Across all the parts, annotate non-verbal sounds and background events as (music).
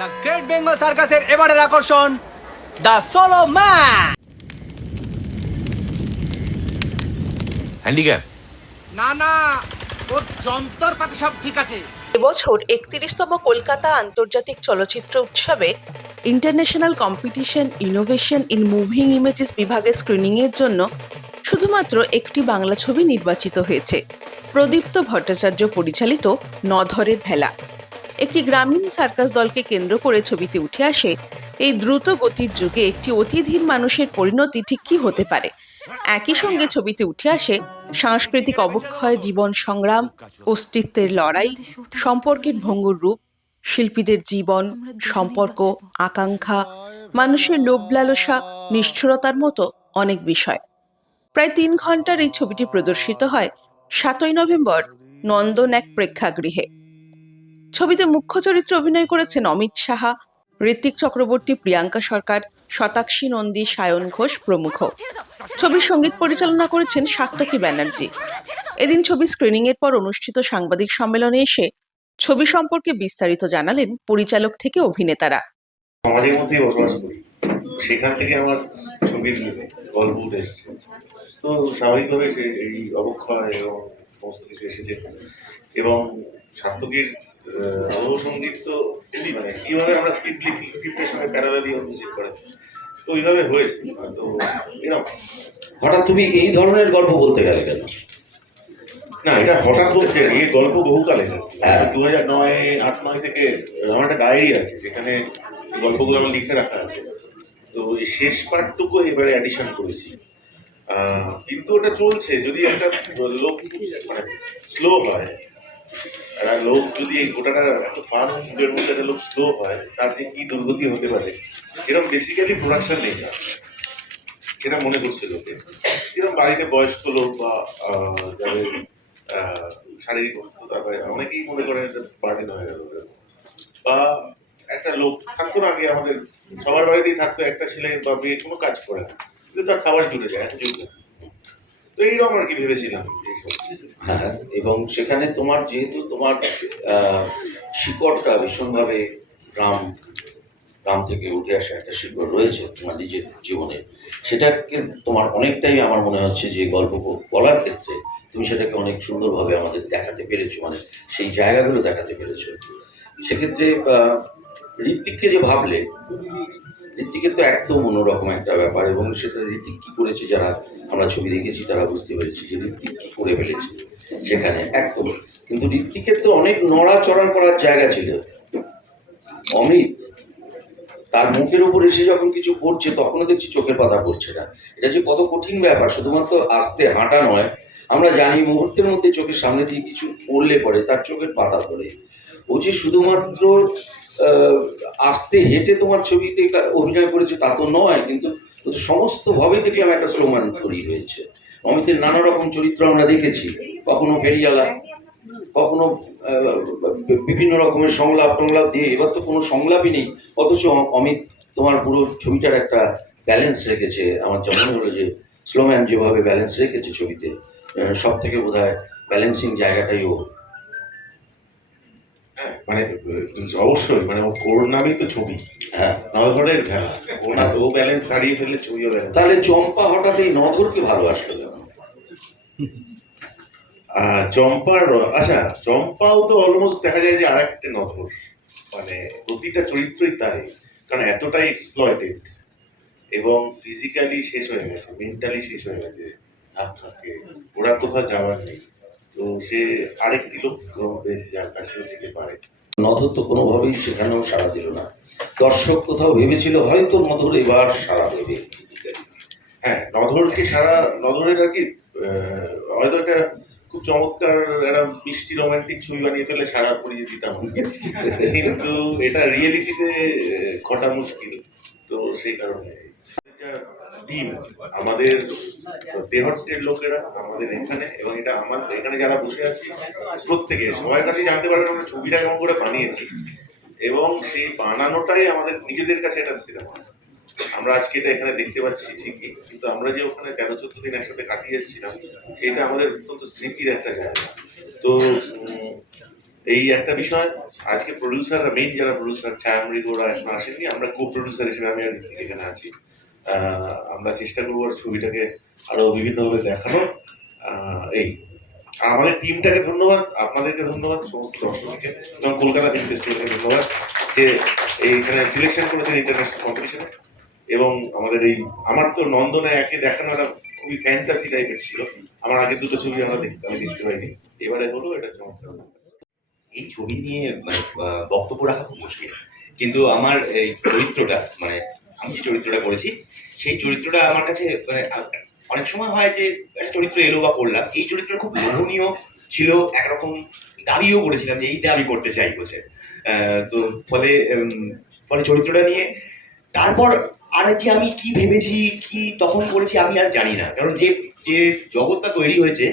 The great Bengal সার্কাসের এবারের আকর্ষণ দ্য সোলো ম্যান হ্যান্ডিক্যাপ। না না ওর যন্ত্রপাতি সব ঠিক আছে। এবছর একত্রিশতম কলকাতা আন্তর্জাতিক চলচ্চিত্র উৎসবে international competition innovation in moving images বিভাগে স্ক্রিনিংয়ের জন্য শুধুমাত্র একটি বাংলা ছবি নির্বাচিত হয়েছে। প্রদীপ্ত ভট্টাচার্য পরিচালিত নধরের ভেলা। একটি গ্রামীণ সার্কাস দলকে কেন্দ্র করে ছবিতে উঠে আসে, এই দ্রুত গতির যুগে একটি অতিধীর মানুষের পরিণতি ঠিক কী হতে পারে? একই সঙ্গে ছবিতে উঠে আসে সাংস্কৃতিক অবক্ষয়, জীবন সংগ্রাম, অস্তিত্বের লড়াই, সম্পর্কের ভঙ্গুর রূপ, শিল্পীদের জীবন, সম্পর্ক, আকাঙ্ক্ষা, মানুষের লোভ লালসা, নিষ্ঠুরতার মতো অনেক বিষয়। প্রায় তিন ঘণ্টার এই ছবিটি প্রদর্শিত হয় সাতই নভেম্বর নন্দন এক প্রেক্ষাগৃহে। ছবিতে মুখ্য চরিত্রে অভিনয় করেছেন অমিত সাহা ঋত্বিক চক্রবর্তী, প্রিয়াঙ্কা সরকার, শতাক্ষী নন্দী, সায়ন ঘোষ প্রমুখ। ছবির সংগীত পরিচালনা করেছেন সাত্তকী ব্যানার্জি। এদিন ছবি স্ক্রিনিং এর পর অনুষ্ঠিত সাংবাদিক সম্মেলনে এসে ছবি সম্পর্কে বিস্তারিত জানালেন পরিচালক থেকে অভিনেতারা। সমাজের মধ্যেই বসবাস করি। সেখান থেকে আমার ছবির গল্প উঠে এসছে। তো স্বাভাবিকভাবে এই অবক্ষয় এবং সমস্ত কিছু এসেছে। এবং আবহ সংগীত তো খুবই মানে কীভাবে আমরা স্ক্রিপ্ট লিখি? স্ক্রিপ্টের সঙ্গে প্যারালালি মিউজিক করে। তো ওইভাবে হয়েছে তো এরকম হঠাৎ তুমি এই ধরনের গল্প বলতে গেলে কেন? না এটা হঠাৎ বলতে এই গল্প বহুকালের হ্যাঁ। দু হাজার নয় আট নয় থেকে আমার একটা ডায়েরি আছে যেখানে গল্পগুলো আমার লিখে রাখা আছে। তো এই শেষ পার্টটুকু এবারে অ্যাডিশন করেছি। কিন্তু ওটা চলছে যদি একটা লোক মানে স্লো হয় আর লোক যদি এই গোটাটা এত ফাস্ট ফুডের মধ্যে একটা লোক স্লো হয়, তার যে কি দুর্গতি হতে পারে? এরকম বেসিক্যালি প্রোডাকশন নেই না সেটা মনে করছে লোকে। যেরকম বাড়িতে বয়স্ক লোক বা যাদের শারীরিক অসুস্থতা হয়, অনেকেই মনে করেন বার্ডেন হয়ে গেল বা একটা লোক থাকতো না আগে আমাদের, সবার বাড়িতেই থাকতো, একটা ছেলে বা মেয়ে কোনো কাজ করে না। কিন্তু তার খাবার জুটে যায়, এখন জুটবে না। তো এইরকম আর কি ভেবেছিলাম এইসব হ্যাঁ এবং সেখানে তোমার যেহেতু তোমার শিকড়টা ভীষণভাবে গ্রাম গ্রাম থেকে উঠে আসা একটা শিকড় রয়েছে তোমার নিজের জীবনে, সেটাকে তোমার অনেকটাই আমার মনে হচ্ছে যে গল্প বলার ক্ষেত্রে তুমি সেটাকে অনেক সুন্দরভাবে আমাদের দেখাতে পেরেছ মানে সেই জায়গাগুলো দেখাতে পেরেছ। সেক্ষেত্রে ঋত্বিককে যে ভাবলে, ঋত্বিকের তো একদম অন্যরকম একটা ব্যাপার এবং সেটা ঋত্বিক কি করেছে যারা আমরা ছবি দেখেছি, তারা বুঝতে পেরেছি যে ঋত্বিক কি করে ফেলেছে সেখানে, একদম। কিন্তু ঋত্বিকের তো অনেক নড়াচড়া করার জায়গা ছিল। অমিত তার মুখের উপর এসে যখন কিছু পড়ছে তখনও দেখছি চোখের পাতা পড়ছে না। এটা যে কত কঠিন ব্যাপার, শুধুমাত্র আস্তে হাঁটা নয়, আমরা জানি মুহূর্তের মধ্যে চোখের সামনে দিয়ে কিছু পড়লে পরে তার চোখের পাতা পড়ে। ও যে শুধুমাত্র আস্তে হেঁটে তোমার ছবিতে অভিনয় করেছে, তা তো নয়, কিন্তু সমস্তভাবেই দেখলাম একটা স্লোমান তৈরি হয়েছে। অমিতের নানা রকম চরিত্র আমরা দেখেছি, কখনো ফেরিয়ালা কখনো বিভিন্ন রকমের সংলাপ টংলাপ দিয়ে, এবার তো কোনো সংলাপই নেই, অথচ অমিত তোমার পুরো ছবিটার একটা ব্যালেন্স রেখেছে। আমার যেমন হলো যে স্লোম্যান যেভাবে ব্যালেন্স রেখেছে ছবিতে সব থেকে বোধ হয় ব্যালেন্সিং জায়গাটাই ও মানে অবশ্যই মানে ওর নামেই তো ছবি। হ্যাঁ। নধরের ভেলা। ও না ও ব্যালেন্স হারিয়ে ফেললে ছবিও ব্যালেন্স তাহলে চম্পা হঠাৎ এই নধরকে ভালোবাসলো কেন? চম্পার আচ্ছা চম্পাও তো অলমোস্ট দেখা যায় যে আর একটা নজর মানে প্রতিটা চরিত্রই তাই কারণ এতটাই এক্সপ্লয়েটেড এবং ফিজিক্যালি শেষ হয়ে গেছে মেন্টালি শেষ হয়ে গেছে। ধাপ থাকে ওরা কোথাও যাওয়ার নেই। তো সে আরেকটি লোক পেয়েছে যার কাছে ও যেতে পারে। নধর তো কোনোভাবেই সেখানেও সাড়া দিল না। দর্শক কোথাও ভেবেছিল হয়তো নধর এবার সাড়া দেবে। হ্যাঁ নধরকে সারা নধরের আর কি হয়তো একটা খুব চমৎকার একটা মিষ্টি রোমান্টিক ছবি বানিয়ে ফেলে সারা পরিয়ে দিতাম কিন্তু এটা রিয়েলিটিতে ঘটা মুশকিল। তো সেই কারণে। টিম আমাদের দেহট্টের লোকেরা আমাদের এখানে এবং এটা আমার এখানে যারা বসে আছি, প্রত্যেকে, সবার কাছে জানতে পারবেন আমরা ছবিটা কেমন করে বানিয়েছি। এবং সেই বানানোটাই আমাদের নিজেদের কাছে এটা সিনেমা আমরা আজকে এটা এখানে দেখতে পাচ্ছি ঠিকই, কিন্তু আমরা যে ওখানে তেরো চোদ্দ দিন একসাথে কাটিয়ে এসেছিলাম, সেটা আমাদের অত্যন্ত স্মৃতির একটা জায়গা। তো এই একটা বিষয়, আজকে প্রডিউসার মেইন যারা প্রডিউসার ছায়ামৃগ ওরা এখন আসেননি, আমরা কো প্রডিউসার হিসেবে আমি এখানে আছি। আমরা চেষ্টা করব আর ছবিটাকে আরও বিভিন্নভাবে দেখানো এই। আর আমাদের টিমটাকে ধন্যবাদ, আপনাদেরকে ধন্যবাদ, সমস্ত দর্শককে এবং কলকাতা ফিল্ম ফেস্টিভ্যালকে ধন্যবাদ যে এইখানে সিলেকশন করেছেন ইন্টারন্যাশনাল কম্পিটিশনে এবং আমাদের এই, আমার তো নন্দনে একে দেখানো একটা খুবই ফ্যান্টাসি টাইপের ছিল। আমার আগে দুটো ছবি আমরা দেখতে আমি দেখতে পাইনি। এবারে হলো এটা চমৎকার। এই ছবি নিয়ে মানে বক্তব্য রাখা খুব মুশকিল। কিন্তু আমার এই চরিত্রটা মানে আমি যে চরিত্রটা করেছি সেই চরিত্রটা আমার কাছে মানে অনেক সময় হয় যে একটা চরিত্র এলো বা করলাম, এই চরিত্রটা খুব লোভনীয় ছিল, একরকম দাবিও করেছিলাম যে এইটা আমি করতে চাই বসে তো ফলে ফলে চরিত্রটা নিয়ে তারপর আর যে আমি কি ভেবেছি, কি তখন করেছি আমি আর জানি না। কারণ যে যে জগৎটা তৈরি হয়েছে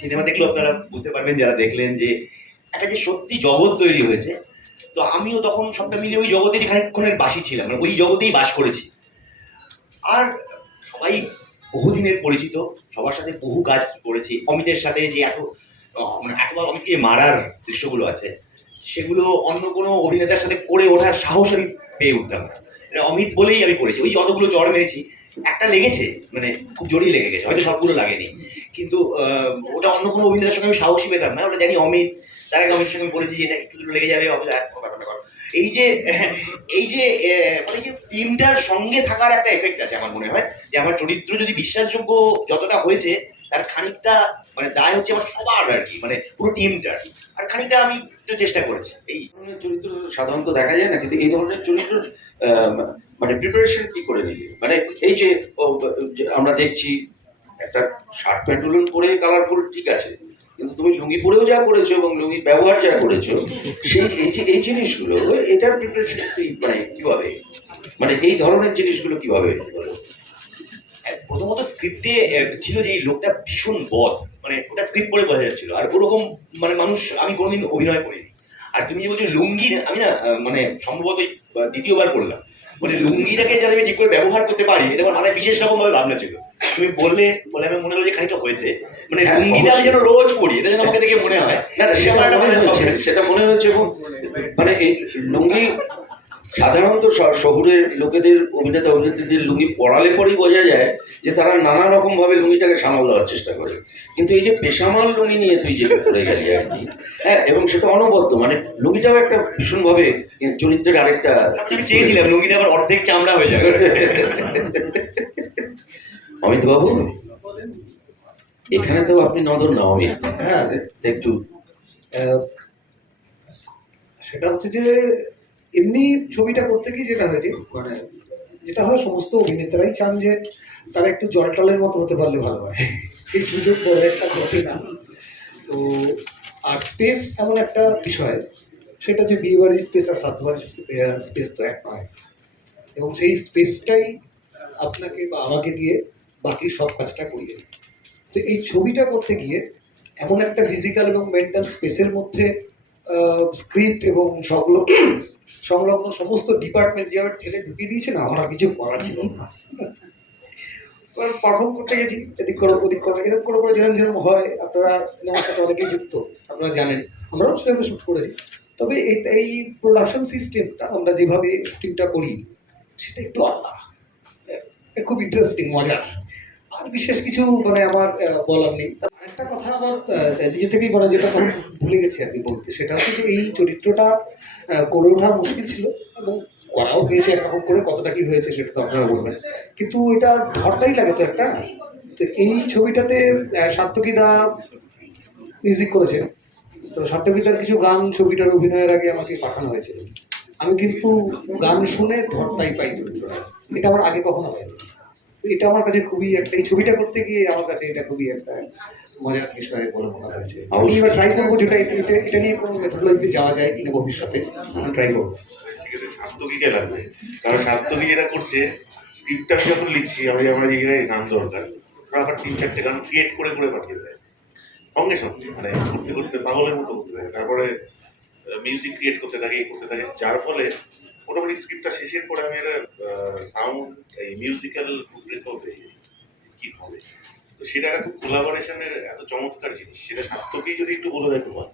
সিনেমা দেখলেও আপনারা বুঝতে পারবেন, যারা দেখলেন যে একটা যে সত্যি জগৎ তৈরি হয়েছে, তো আমিও তখন সবটা মিলে ওই জগতেরই খানিকক্ষণের বাসি ছিলাম মানে ওই জগতেই বাস করেছি। আর সবাই বহুদিনের পরিচিত, সবার সাথে বহু কাজ করেছি। অমিতের সাথে যে এত মানে এতবার অমিতকে মারার দৃশ্যগুলো আছে, সেগুলো অন্য কোনো অভিনেতার সাথে করে ওঠার সাহস আমি পেয়ে উঠতাম না। এটা অমিত বলেই আমি করেছি। ওই যতগুলো জ্বর মেরেছি, একটা লেগেছে মানে খুব জোরেই লেগে গেছে, হয়তো সবগুলো লাগেনি। কিন্তু ওটা অন্য কোনো অভিনেতার সঙ্গে আমি সাহসী পেতাম না, ওটা জানি অমিত, তার আগে অমিতের সঙ্গে বলেছি যে এটা একটু লেগে যাবে এই যে এই যে মানে যে টিমটার সঙ্গে থাকার একটা এফেক্ট আছে আমার মনে হয়। যে আমার চরিত্র যদি বিশ্বাসযোগ্য যতটা হয়েছে, তার খানিকটা মানে দায় হচ্ছে আমার সবার আর কি মানে পুরো টিমটার আর খানিকটা আমি একটু চেষ্টা করেছি। এই ধরনের চরিত্র সাধারণত দেখা যায় না? কিন্তু এই ধরনের চরিত্র মানে প্রিপারেশন কি করে নিলে মানে এই যে আমরা দেখছি, একটা শার্ট প্যান্টুলন পরে কালারফুল ঠিক আছে। কিন্তু তুমি লুঙ্গি পরেও যা করেছ এবং লুঙ্গি ব্যবহার যা করেছ সেই এই যে এই জিনিসগুলো এটার প্রিপারেশন তুই মানে কীভাবে? মানে এই ধরনের জিনিসগুলো কীভাবে? হ্যাঁ, প্রথমত স্ক্রিপ্টে ছিল যে এই লোকটা ভীষণ বদ মানে ওটা স্ক্রিপ্ট পড়ে বোঝা যাচ্ছিল। আর ওরকম মানে মানুষ আমি কোনোদিন অভিনয় করিনি। আর তুমি যে বলছো লুঙ্গি আমি না মানে সম্ভবত দ্বিতীয়বার করলাম। মানে লুঙ্গিটাকে যাতে আমি ঠিক করে ব্যবহার করতে পারি এটা আমার মাথায় বিশেষ রকম ভাবে ভাবনা ছিল। তুমি বললে বলে আমি মনে হলো যে খানিকটা হয়েছে। মানে হ্যাঁ, লুঙ্গিটা আমি যেন রোজ পড়ি এটা যেন আমাকে দেখে মনে হয়। সেটা মনে হচ্ছে এবং মানে এই লুঙ্গি সাধারণত শহুরের লোকেদের অভিনেতা অভিনেত্রীদের লুঙ্গি পড়ালে পরেই বোঝা যায় যে তারা নানা রকম ভাবে লুঙ্গিটাকে সামাল দেওয়ার চেষ্টা করে। কিন্তু এই যে পেশামাল লুঙ্গি নিয়ে তুই যে করে গেলি আর কি হ্যাঁ এবং সেটা অনবদ্য মানে লুঙ্গিটাও একটা ভীষণভাবে চরিত্রের আরেকটা চেয়েছিলাম লুঙ্গিটা আবার অর্ধেক চামড়া হয়ে যাবে। (laughs) অমিত বাবু? এখানে তো আপনি নজর না অমিত হ্যাঁ একটু সেটা হচ্ছে যে এমনি ছবিটা করতে গিয়ে যেটা হয়েছে মানে যেটা হয় সমস্ত অভিনেতারাই চান যে তারা একটু জলটলের মতো হতে পারলে ভালো হয়। এই সুযোগ করে একটা ঘটে না। তো, আর স্পেস এমন একটা বিষয়, সেটা হচ্ছে বিয়ে বাড়ির স্পেস আর শ্রাদ্ধ বাড়ির স্পেস তো এক নয়। এবং সেই স্পেসটাই আপনাকে বা আমাকে দিয়ে বাকি সব কাজটা করিয়ে। তো এই ছবিটা করতে গিয়ে এমন একটা ফিজিক্যাল এবং মেন্টাল স্পেসের মধ্যে স্ক্রিপ্ট এবং সংলগ্ন সংলগ্ন সমস্ত ডিপার্টমেন্ট যে আবার ঠেলে ঢুকিয়ে দিয়েছে না, আমার কিছু করার ছিল না। পারফর্ম করতে গেছি, এদিক করো, ওদিক করো, এরকম করে করে যেরকম যেরকম হয়, আপনারা সিনেমার সাথে অনেকেই যুক্ত, আপনারা জানেন, আমরাও সেভাবে শুট করেছি। তবে এই প্রোডাকশন সিস্টেমটা আমরা যেভাবে শুটিংটা করি, সেটা একটু আলাদা। খুব ইন্টারেস্টিং মজার। আর বিশেষ কিছু মানে আমার বলার নেই। একটা কথা আহ, নিজে থেকেই বলা যেটা ভুলে গেছি আর কি বলতে সেটা হচ্ছে যে এই চরিত্রটা করে ওঠা মুশকিল ছিল এবং করাও হয়েছে একরকম করে কতটা কি হয়েছে সেটা তো আপনারা বলবেন। কিন্তু এটা ধরতেই লাগে তো একটা। তো এই ছবিটাতে সাত্তকীদা মিউজিক করেছেন তো সাত্তকীদার কিছু গান ছবিটার অভিনয়ের আগে আমাকে পাঠানো হয়েছিল আমি কিন্তু গান শুনে ধরতাই পাই চরিত্রটা। এটা আমার আগে কখনো হয়নি। তো এটা আমার কাছে খুবই একটা এই ছবিটা করতে গিয়ে আমার কাছে এটা খুবই একটা মজার বিষয় বলে মনে হয়েছে। আমি এবার ট্রাই করব যেটা এটা এটা নিয়ে কোনো মেথোডলজিতে যাওয়া যায় কিনা ভবিষ্যতে আমি ট্রাই করব। সেক্ষেত্রে সার্থকীকে লাগবে। কারণ সার্থকী যেটা করছে স্ক্রিপ্টটা আমি যখন লিখছি আমি আমার এই জায়গায় গান দরকার। ওরা আবার তিন চারটে গান ক্রিয়েট করে করে পাঠিয়ে দেয়। সঙ্গে সঙ্গে মানে করতে করতে পাগলের মতো করতে থাকে। তারপরে মিউজিক ক্রিয়েট করতে থাকে এই করতে থাকে। যার ফলে মোটামুটি স্ক্রিপ্টটা শেষের পরে আমি একটা সাউন্ড এই মিউজিক্যাল পেয়ে যাই কি হবে। তো সেটা একটা খুব কোলাবোরেশনের এত চমৎকার জিনিস। সেটা সার্থকেই যদি একটু বলে দেয় তোমার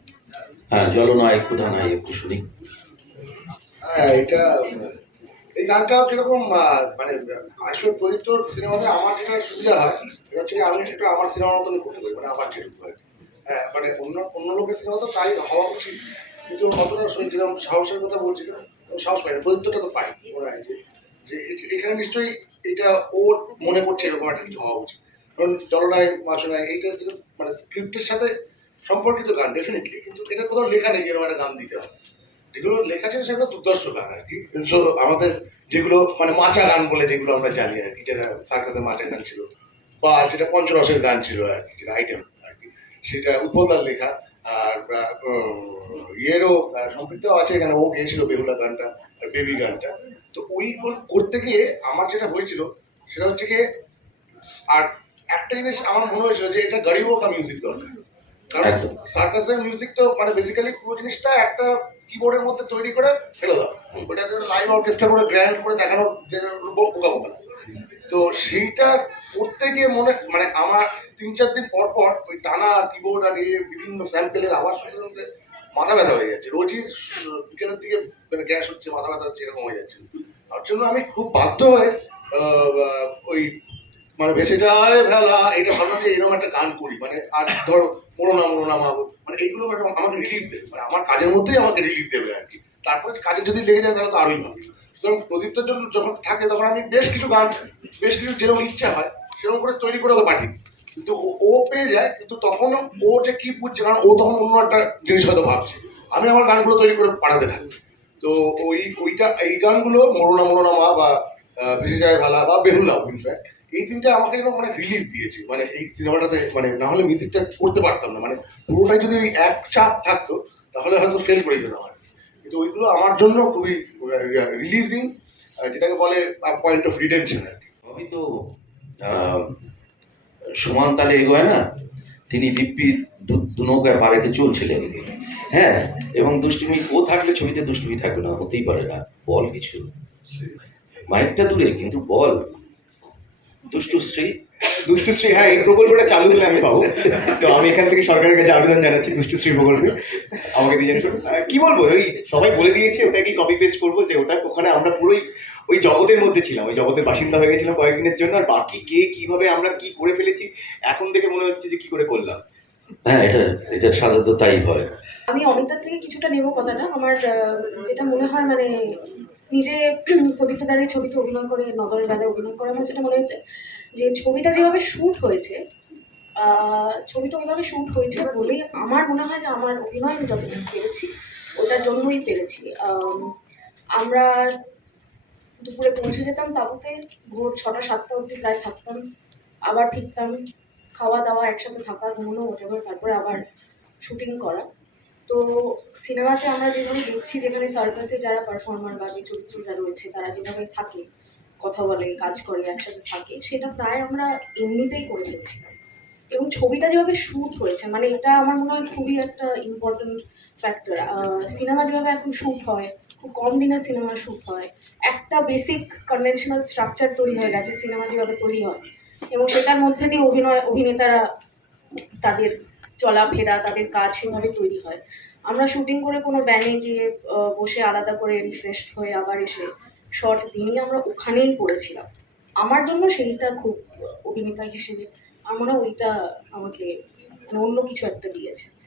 হ্যাঁ জলনয় ক্ষুধা নাই একটু শুনি। হ্যাঁ এটা এই গানটা যেরকম মানে আসলে প্রদীপ্তর সিনেমাতে আমার যেটা সুবিধা হয় এটা হচ্ছে আমি সেটা আমার সিনেমার মতনই করতে পারি মানে আমার যেটুকু হয়। হ্যাঁ মানে অন্য অন্য লোকের সিনেমা তো তাই হওয়া উচিত। কিন্তু অতটা যেরকম সাহসের কথা বলছিল সাহস পাই না। প্রদীপ্তটা তো পাই হয় যে এখানে নিশ্চয়ই এটা ওর মনে করছে এরকম একটা কিছু হওয়া উচিত। কারণ জলনায় মাছনায় এইটা মানে স্ক্রিপ্টের সাথে সম্পর্কিত গান ডেফিনেটলি কিন্তু এটা কোথাও লেখা নেই যেরকম একটা গান দিতে হবে। যেগুলো লেখা ছিল সেগুলো দুর্দর্শ গান আর কি। আমাদের যেগুলো মানে মাচা গান বলে যেগুলো আমরা জানি আর কি, যেটা সার্কাসের মাচা গান ছিল, বা যেটা পঞ্চরসের গান ছিল আর কি, যেটা আইটেম আর কি, সেটা উৎপলদার লেখা। আর ইয়েরও সম্পৃক্ত আছে এখানে। ও গেয়েছিল বেহুলা গানটা আর বেবি গানটা। তো ওই করতে গিয়ে আমার যেটা হয়েছিল সেটা হচ্ছে গিয়ে আর একটা জিনিস আমার মনে হয়েছিল যে এটা গরিব কা মিউজিক দরকার। কারণ সার্কাসের মিউজিক তো মানে বেসিক্যালি পুরো জিনিসটা একটা কিবোর্ডের মধ্যে তৈরি করে ফেলে দাও। ওটা লাইভ অর্কেস্ট্রা করে গ্র্যান্ড করে দেখানোর যে বোকা বোকা। তো সেইটা করতে গিয়ে মনে মানে আমার তিন চার দিন পর পর ওই টানা কিবোর্ড আর ইয়ে বিভিন্ন স্যাম্পেলের আওয়াজ শুনতে শুনতে মাথা ব্যথা হয়ে যাচ্ছে। রোজই বিকেলের দিকে মানে গ্যাস হচ্ছে, মাথা ব্যথা হচ্ছে, এরকম হয়ে যাচ্ছে। তার জন্য আমি খুব বাধ্য হয়ে ওই মানে ভেসে যায় ভেলা, এটা ভালো যে এরকম একটা গান করি। মানে আর ধরো মোরোনা মোরোনা মাগো মানে এইগুলো আমাকে রিলিফ দেবে। মানে আমার কাজের মধ্যেই আমাকে রিলিফ দেবে আর কি। তারপরে কাজে যদি লেগে যায় তাহলে তো আরোই ভালো। সুতরাং প্রদীপ্তের জন্য যখন থাকে, তখন আমি বেশ কিছু গান, বেশ কিছু যেরকম ইচ্ছা হয়, সেরকম করে তৈরি করে ওকে পাঠিয়ে। কিন্তু ও- পেয়ে যায়, কিন্তু তখন ও যে কি বুঝছে, কারণ ও তখন অন্য একটা জিনিস হয়তো ভাবছে আমি আমার গানগুলো তৈরি করে পাঠাতে থাকি তো ওই, ওইটা, এই গানগুলো, মরোনা মরোনা মা বা ভেসে যায় ভালা বা বেহুলা ইনফ্যাক্ট এই তিনটা আমাকে যেন মানে রিলিফ দিয়েছে মানে এই সিনেমাটাতে মানে না হলে মিউজিকটা করতে পারতাম না মানে পুরোটাই যদি এক চাপ থাকতো, তাহলে হয়তো ফেল করে যেতাম। কিন্তু ওইগুলো আমার জন্য খুবই রিলিজিং যেটাকে বলে পয়েন্ট অফ রিডেমশন আর কি। সবই তো সমান তালে এগোয় না। তিনি দিব্যি নৌকায় পা রেখে চলছিলেন। হ্যাঁ এবং দুষ্টুমি ও থাকলে ছবিতে দুষ্টুমি থাকবে না হতেই পারে না বল কিছু। মাইকটা দূরে কিন্তু বল। দুষ্টুশ্রী দুষ্টুশ্রী হ্যাঁ এই প্রকল্পটা চালু হলে আমি পাবো। তো আমি এখান থেকে সরকারের কাছে আবেদন জানাচ্ছি দুষ্টুশ্রী প্রকল্পে। আমাকে দিয়ে জানিস কি বলব ওই সবাই বলে দিয়েছে ওটাকেই কপি পেস্ট করব যে ওটা ওখানে আমরা পুরোই ওই জগতের মধ্যে ছিলাম ওই জগতের বাসিন্দা হয়ে গেছিলাম কয়েকদিনের জন্য আর বাকি কে কীভাবে আমরা কি করে ফেলেছি এখন দেখে মনে হচ্ছে যে কি করে করলাম। হ্যাঁ এটা এটা সাধারণত তাই হয়। আমি অমিতার থেকে কিছুটা নেব কথাটা আমার আহ, যেটা মনে হয় মানে নিজে প্রদীপ্ত দাঁড়িয়ে ছবিতে অভিনয় করে নগরের বেলায় অভিনয় করে আমার যেটা মনে হচ্ছে যে ছবিটা যেভাবে শ্যুট হয়েছে ছবিটা ওইভাবে শ্যুট হয়েছে বলেই আমার মনে হয় যে আমার অভিনয় আমি পেরেছি, ওটার জন্যই পেরেছি। আমরা দুপুরে পৌঁছে যেতাম তাবুতে, ভোর ছটা, সাতটা অবধি প্রায় থাকতাম। আবার ফিরতাম, খাওয়া দাওয়া একসাথে থাকা, ঘুমানো ওঠেবার তারপরে আবার শুটিং করা। তো সিনেমাতে আমরা যেভাবে দেখছি, যেখানে সার্কাসে যারা পারফর্মার বা যে চরিত্ররা রয়েছে, তারা যেভাবে থাকে কথা বলে, কাজ করে, একসাথে থাকে, সেটা প্রায় আমরা এমনিতেই করে ফেলছিলাম এবং ছবিটা যেভাবে শ্যুট হয়েছে মানে এটা আমার মনে হয় খুবই একটা ইম্পর্টেন্ট ফ্যাক্টর সিনেমা যেভাবে এখন শ্যুট হয়, খুব কম দিনের সিনেমা শ্যুট হয়, একটা বেসিক কনভেনশনাল স্ট্রাকচার তৈরি হয়ে গেছে সিনেমা যেভাবে তৈরি হয়। এবং সেটার মধ্যে দিয়ে অভিনয়, অভিনেতারা তাদের চলাফেরা তাদের কাজ সেভাবে তৈরি হয়। আমরা শুটিং করে কোনো ভ্যানে গিয়ে বসে আলাদা করে রিফ্রেশ হয়ে আবার এসে শর্ট দিনই আমরা ওখানেই পড়েছিলাম। আমার জন্য সেইটা খুব অভিনেতা হিসেবে আমার মনে হয় ওইটা আমাকে মানে অন্য কিছু একটা দিয়েছে।